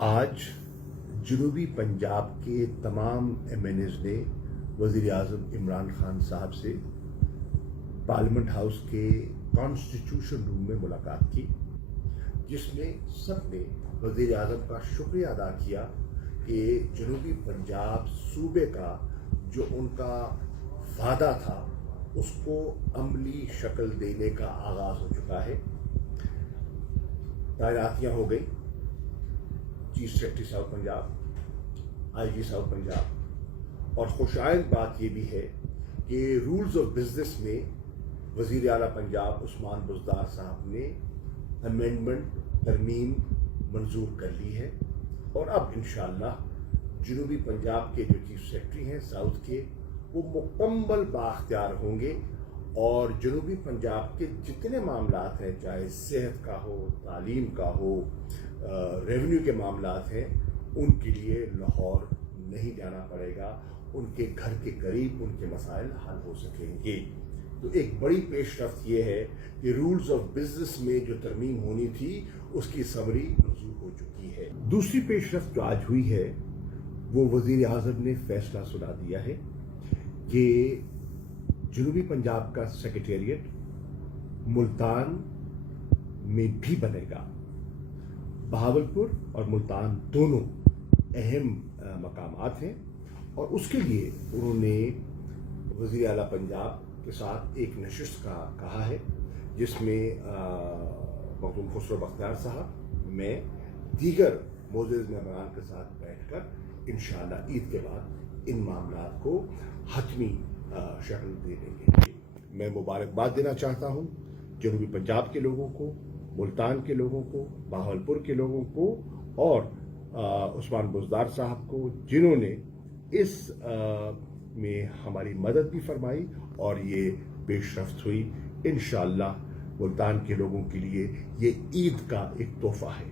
آج جنوبی پنجاب کے تمام ایم این ایز نے وزیر اعظم عمران خان صاحب سے پارلیمنٹ ہاؤس کے کانسٹیٹیوشن روم میں ملاقات کی، جس میں سب نے وزیر اعظم کا شکریہ ادا کیا کہ جنوبی پنجاب صوبے کا جو ان کا وعدہ تھا اس کو عملی شکل دینے کا آغاز ہو چکا ہے۔ تعیناتیاں ہو گئی، چیف سیکرٹری ساؤتھ پنجاب، آئی جی ساؤتھ پنجاب، اور خوشائند بات یہ بھی ہے کہ رولز آف بزنس میں وزیر اعلیٰ پنجاب عثمان بزدار صاحب نے امینڈمنٹ ترمیم منظور کر لی ہے، اور اب انشاءاللہ جنوبی پنجاب کے جو چیف سیکرٹری ہیں ساؤتھ کے، وہ مکمل بااختیار ہوں گے، اور جنوبی پنجاب کے جتنے معاملات ہیں، چاہے صحت کا ہو، تعلیم کا ہو، ریونیو کے معاملات ہیں، ان کے لیے لاہور نہیں جانا پڑے گا، ان کے گھر کے قریب ان کے مسائل حل ہو سکیں گے۔ تو ایک بڑی پیش رفت یہ ہے کہ رولز آف بزنس میں جو ترمیم ہونی تھی اس کی سمری منظور ہو چکی ہے۔ دوسری پیش رفت جو آج ہوئی ہے وہ وزیر اعظم نے فیصلہ سنا دیا ہے کہ جنوبی پنجاب کا سیکریٹریٹ ملتان میں بھی بنے گا۔ بہاولپور اور ملتان دونوں اہم مقامات ہیں، اور اس کے لیے انہوں نے وزیر اعلیٰ پنجاب کے ساتھ ایک نشست کا کہا ہے، جس میں مخدوم خسرو بختیار صاحب، میں، دیگر معزز مہمانان کے ساتھ بیٹھ کر انشاءاللہ عید کے بعد ان معاملات کو حتمی شکل دے دیں گے۔ میں مبارکباد دینا چاہتا ہوں جنوبی پنجاب کے لوگوں کو، ملتان کے لوگوں کو، بہاولپور کے لوگوں کو، اور عثمان بزدار صاحب کو، جنہوں نے اس میں ہماری مدد بھی فرمائی اور یہ پیش رفت ہوئی۔ انشاءاللہ ملتان کے لوگوں کے لیے یہ عید کا ایک تحفہ ہے۔